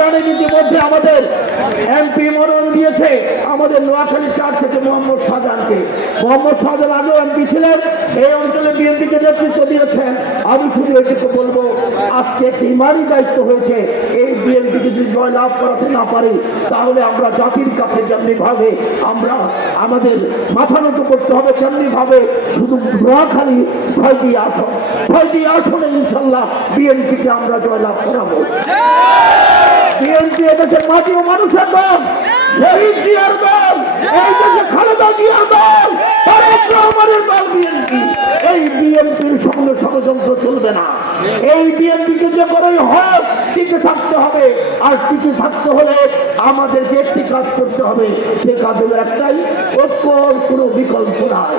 জানেন ইতিমধ্যে আমাদের এমপি দিয়েছে, আমাদের চার থেকে মোহাম্মদ মোহাম্মদ আগেও এমপি ছিলেন অঞ্চলে বিএনপিকে নেতৃত্ব দিয়েছেন। আমি শুধু এটুকু বলব, আজকে একটি ইমানই দায়িত্ব হয়েছে, এই বিএনপিকে যদি জয়লাভ করাতে না পারি, তাহলে আমরা জাতির কাছে যেমনি ভাবে আমরা আমাদের মাথা নত করতে হবে, তেমনি ভাবে শুধু নোয়াখালী ছয়টি আসন, ছয়টি আসনে ইনশাল্লাহ বিএনপিকে আমরা জয়লাভ করাবো। বিএনপি এদেশের মাটি ও মানুষের দল শহীদ জিয়ার দল এই দেশে খালেদা জিয়ার দল তারেক রহমানের দল বিএনপি। এই বিএনপির সঙ্গে ষড়যন্ত্র চলবে না। এই বিএনপিকে যে করেই হোক টিকে থাকতে হবে আর টিকে থাকতে হলে আমাদেরকে একটি কাজ করতে হবে। সে কাজ হলো একটাই, ঐক্যর কোনো বিকল্প নাই।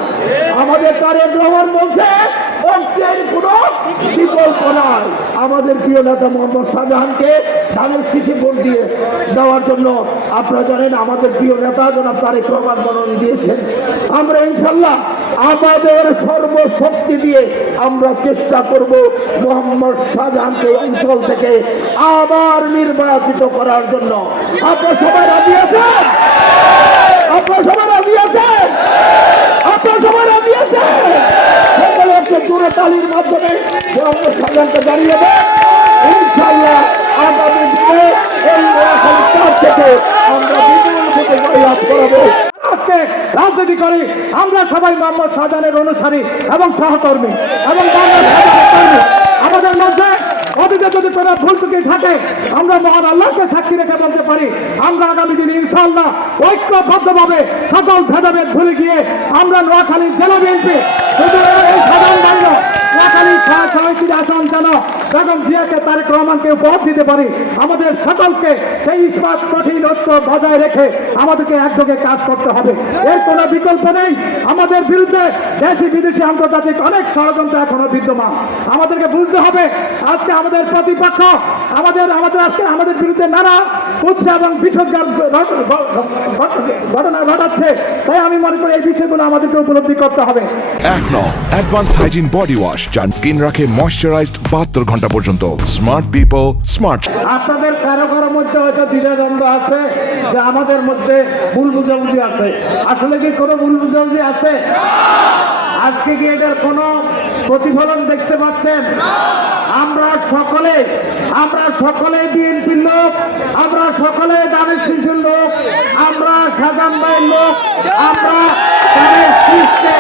আমাদের তারেক রহমান বলছে কোনো বিকল্প নাই। আমাদের প্রিয় নেতা মোহাম্মদ শাহজাহানকে ধানের শিশু ভোট দিয়ে দেওয়ার জন্য আপনারা জানেন, আমাদের প্রিয় নেতা জনাব তারেক রহমান মনোনয়ন দিয়েছেন। আমরা ইনশাল্লাহ আমাদের সর্বশক্তি দিয়ে আমরা চেষ্টা করব মোহাম্মদ শাহজাহানকে অঞ্চল থেকে আবার নির্বাচিত করার জন্য। আপনারা সবাই রাজি আছেন? আপনারা সবাই রাজি আছেন? আপনারা সবাই রাজি আছেন? সকলে একটু জোরে তালির মাধ্যমে মোহাম্মদ শাহজাহানকে দাঁড়িয়ে দেন। ইনশাল্লাহ আগামী দিনে এই থেকে আমরা বিপুল ভোটে জয়লাভ করাবো। আজকে রাজনীতি করি, আমরা সবাই মোহাম্মদ শাহজাহানের অনুসারী এবং সহকর্মী এবং আমাদের মধ্যে অতীতে যদি কোনো ভুল ত্রুটি থাকে, আমরা মহান আল্লাহকে সাক্ষী রেখে বলতে পারি। আমরা আগামী দিনে ইনশাআল্লাহ ঐক্যবদ্ধভাবে সকল ভেদাভেদ ভুলে গিয়ে আমরা নোয়াখালী জেলা বিএনপি এই ছয় ছয়টি আসন যেন বেগম জিয়াকে তারেক রহমানকে উপহার দিতে পারি, আমাদের সকলকে সেই ইস্পাত কঠিন বজায় রেখে আমাদেরকে একযোগে কাজ করতে হবে। এর কোনো বিকল্প নেই। আমাদের বিরুদ্ধে দেশি বিদেশি আন্তর্জাতিক অনেক ষড়যন্ত্র এখনও বিদ্যমান। আমাদেরকে বুঝতে হবে, আজকে আমাদের প্রতিপক্ষ, আমাদের আমাদের আজকে আমাদের বিরুদ্ধে নানা উৎসাহ এবং বিষজ্ঞান ঘটনা ঘটাচ্ছে। তাই আমি মনে করি এই বিষয়গুলো আমাদেরকে উপলব্ধি করতে হবে। এক ন অ্যাডভান্সড হাইজিন বডি ওয়াশ যার স্কিন রাখে ময়শ্চারাইজড বাহাত্তর ঘণ্টা পর্যন্ত। স্মার্ট পিপল স্মার্ট আপনাদের কারও কারও মধ্যে হয়তো দ্বিধাদ্বন্দ্ব আছে, যে আমাদের মধ্যে ভুল বুঝাবুঝি আছে। আসলে কি কোনো ভুল বুঝাবুঝি আছে? আজকে কি এটার কোনো প্রতিফলন দেখতে পাচ্ছেন? আমরা সকলে আমরা সকলে বিএনপির লোক, আমরা সকলে দানের শিশুর লোক, আমরা খাজান ভাইয়ের লোক, আমরা দানের শীষকে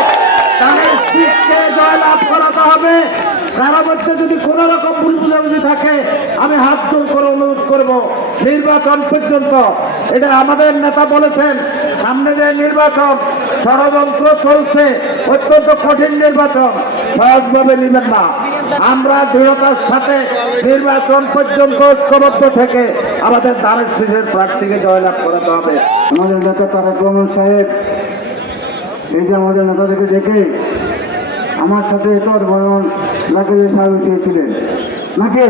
দানের শীষকে জয়লাভ করাতে হবে। কারও মধ্যে যদি কোন রকম ভুল বুঝাবুঝি থাকে, আমি হাত জোর করে অনুরোধ করব, নির্বাচন পর্যন্ত। এটা আমাদের নেতা বলেছেন, সামনে যে নির্বাচন, ষড়যন্ত্র চলছে, অত্যন্ত কঠিন নির্বাচন, সহজভাবে নেবেন না। আমরা দৃঢ়তার সাথে নির্বাচন পর্যন্ত ঐক্যবদ্ধ থেকে আমাদের দানের শীষের প্রার্থীকে জয়লাভ করাতে হবে। আমাদের নেতা তারেক রহমান সাহেব, এই যে আমাদের নেতাদেরকে দেখে আমার সাথে তোর মনোনয়ন নাকিবের সাহেব চেয়েছিলেন? নাকি?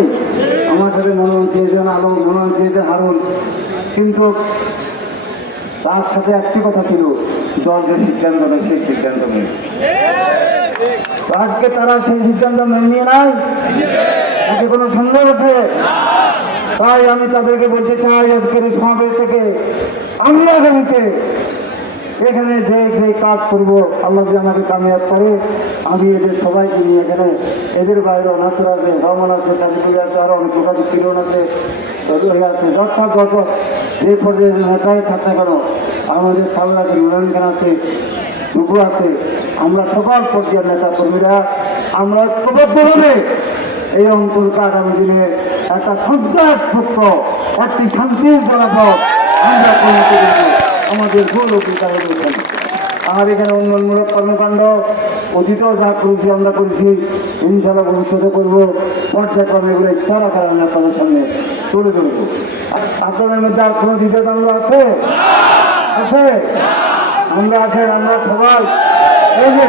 আমার সাথে মনোনয়ন চেয়েছেন আলম মনোনয়ন চেয়েছেন হারুন। কিন্তু তার সাথে একটি কথা ছিল, দল যে সিদ্ধান্ত নেয় সেই সিদ্ধান্ত নেই আজকে তারা সেই সিদ্ধান্ত মেনে নিয়ে? নাই নাকি কোনো সন্দেহ আছে? তাই আমি তাদেরকে বলতে চাই, আজকের সমাবেশ থেকে আমি আগামীতে এখানে যে যে কাজ করব, আল্লাহ যে আমাকে কামিয়াব করে, আমি এদের সবাইকে নিয়ে এখানে এদের বাইরে নাসুর আছে, রহমান আছে কাজীপুরি আছে আরও অনেক লোক কিরণ আছে আছে যথা গত যে পর্যায়ে নেতাই থাকতে কেন, আমাদের সামনে আছে নুরান আছে টুকু আছে, আমরা সকল পর্যায়ের নেতা কর্মীরা, আমরা ঐক্যবদ্ধভাবে এই অঞ্চলকে আগামী দিনে একটা সন্ত্রাসমুক্ত একটি শান্তির জনপদ আমরা পরিণত ভুল অধিকার রয়েছেন আর এখানে উন্নয়নমূলক কর্মকাণ্ড অতীতেও যা করেছি আমরা করেছি ইনশাল্লাহ ভবিষ্যতে করব। পর্যায়ক্রমে এগুলো ইচ্ছা রাখার আমরা আপনাদের সামনে তুলে ধরবো। আপনাদের মধ্যে আর কোনো দ্বিধাদ্বন্দ্ব আছে? আছে? আমরা আছেন আমরা সবাই। এই যে,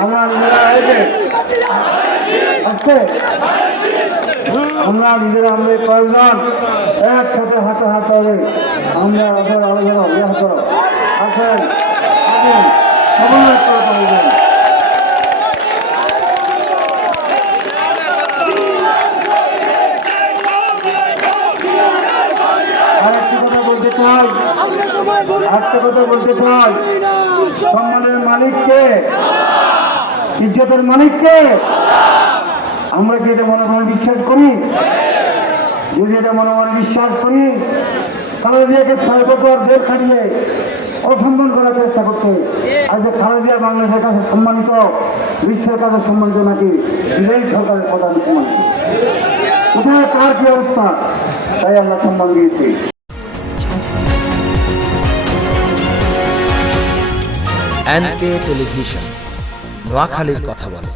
আমরা নিজেরা এই যে আছে। আমরা নিজেরা আমরা কয়েকজন একসাথে হাতে হাত ধরে আমরা ওদের আলোচনা করো। আসেন সবাই কথা বলবেন একটা কথা মালিককে, ইজ্জতের মালিককে আমরা কি এটা মনে মনে বিশ্বাস করি? যদি এটা মনে মনে বিশ্বাস করি, তাহলে দিয়াকে ছয় বছর খাটিয়ে অসম্মান করার চেষ্টা করছে। আজ খালেদিয়া বাংলাদেশের কাছে সম্মানিত, বিশ্বের কাছে সম্মানিত নাকি বিজয়ী সরকারের প্রধান কোথায়, কার কি অবস্থা? তাই আমরা সম্মান দিয়েছি। এনকে টেলিভিশন, নোয়াখালীর কথা বলে।